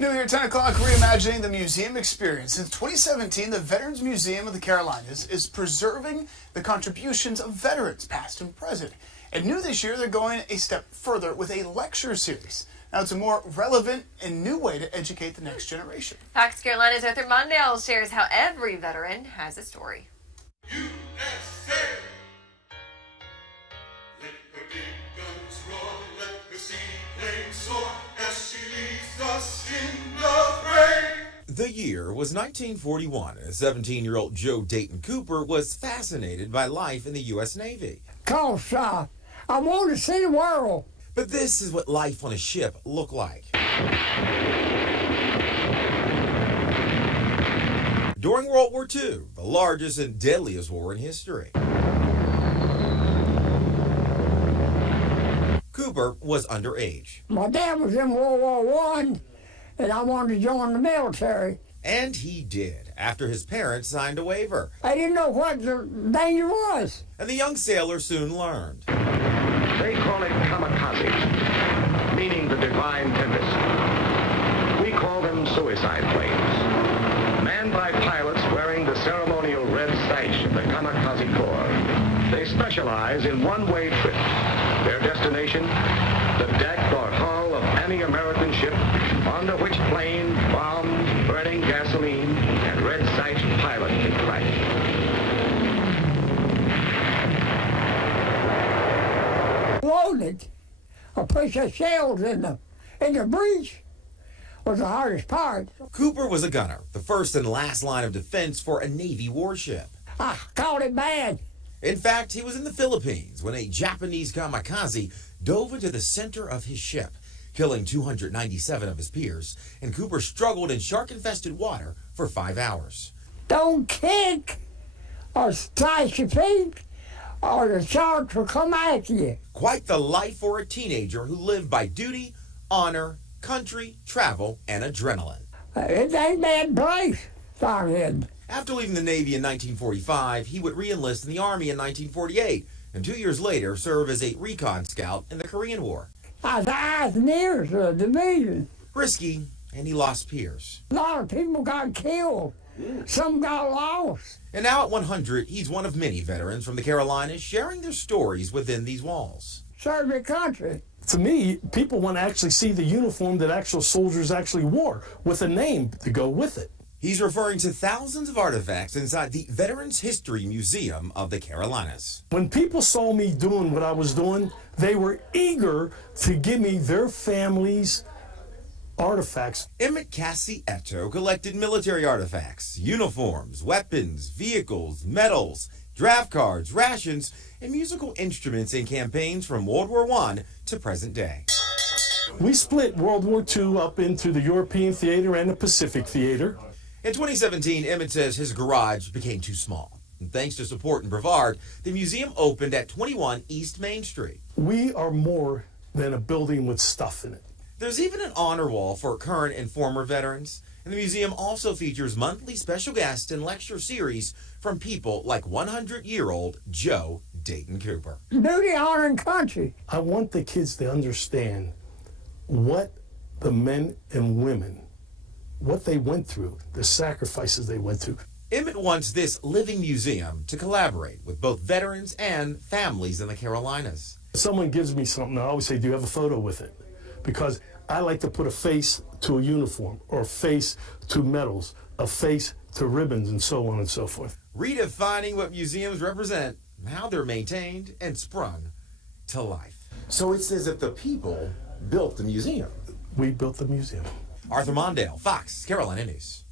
New here, 10 o'clock, reimagining the museum experience. Since 2017, the Veterans Museum of the Carolinas is preserving the contributions of veterans, past and present. And new this year, they're going a step further with a lecture series. Now, it's a more relevant and new way to educate the next generation. Fox Carolina's Arthur Mondale shares how every veteran has a story. USA! Let the big guns roar, let the seaplanes soar as she leads us in the fray. The year was 1941, and 17-year-old Joe Dayton Cooper was fascinated by life in the U.S. Navy. Cause I want to see the world. But this is what life on a ship looked like. During World War II, the largest and deadliest war in history. Cooper was underage. My dad was in World War I, and I wanted to join the military. And he did, after his parents signed a waiver. I didn't know what the danger was. And the young sailor soon learned. They call it kamikaze, meaning the divine tempest. We call them suicide planes, manned by pilots wearing the ceremonial red sash of the kamikaze corps. They specialize in one-way trips. Their destination, the deck or hull of any American ship onto which plane, bombs, burning gasoline, and red-sashed pilot can crash. Loaded. I pushed the shells in the breach was the hardest part. Cooper was a gunner, the first and last line of defense for a Navy warship. I caught it bad. In fact, he was in the Philippines when a Japanese kamikaze dove into the center of his ship, killing 297 of his peers, and Cooper struggled in shark-infested water for 5 hours. Don't kick or slice your feet, or the sharks will come after you. Quite the life for a teenager who lived by duty, honor, country, travel, and adrenaline. It ain't a bad place, Starhead. After leaving the Navy in 1945, he would re-enlist in the Army in 1948, and 2 years later serve as a recon scout in the Korean War. I was eyes and ears of the division. Risky, and he lost peers. A lot of people got killed. Some got lost. And now at 100, he's one of many veterans from the Carolinas sharing their stories within these walls. Serve your country. To me, people want to actually see the uniform that actual soldiers actually wore with a name to go with it. He's referring to thousands of artifacts inside the Veterans History Museum of the Carolinas. When people saw me doing what I was doing, they were eager to give me their families' artifacts. Emmett Cassie-Etto collected military artifacts, uniforms, weapons, vehicles, medals, draft cards, rations, and musical instruments in campaigns from World War I to present day. We split World War II up into the European theater and the Pacific theater. In 2017, Emmett says his garage became too small. And thanks to support and bravado, the museum opened at 21 East Main Street. We are more than a building with stuff in it. There's even an honor wall for current and former veterans. And the museum also features monthly special guests and lecture series from people like 100-year-old Joe Dayton Cooper. Duty, honor, and country. I want the kids to understand what the men and women, what they went through, the sacrifices they went through. Emmett wants this living museum to collaborate with both veterans and families in the Carolinas. If someone gives me something, I always say, do you have a photo with it? Because I like to put a face to a uniform, or a face to medals, a face to ribbons, and so on and so forth. Redefining what museums represent, how they're maintained and sprung to life. So it's as if the people built the museum. We built the museum. Arthur Mondale, Fox Carolina News.